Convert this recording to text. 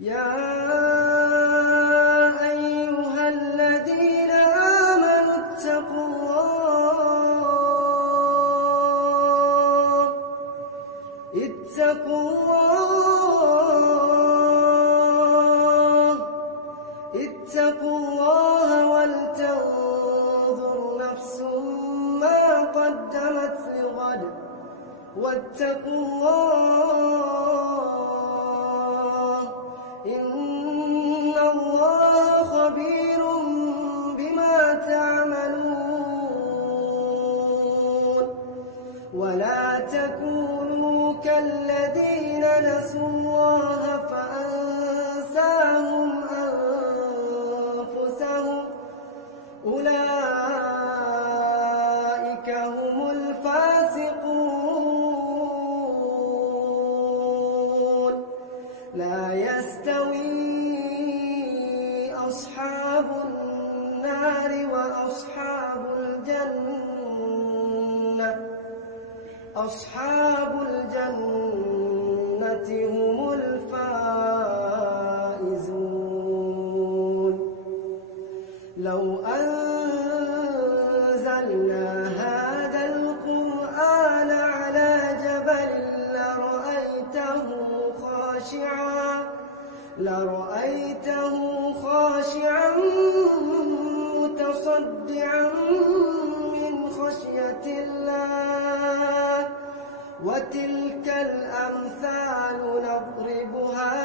يا أيها الذين آمنوا اتقوا الله ولتنظر نفس ما قدمت لغد واتقوا الله إن الله خبير بما تعملون ولا تكونوا كالذين نسوا الله فأنساهم أنفسهم أولئك هم الفاسقون لا يستوي أصحاب النار وأصحاب الجنة أصحاب الجنة هم الفائزون لو أنزلنا هذا القرآن على جبل لرأيته خاشعا متصدعا من خشية الله وتلك الأمثال نضربها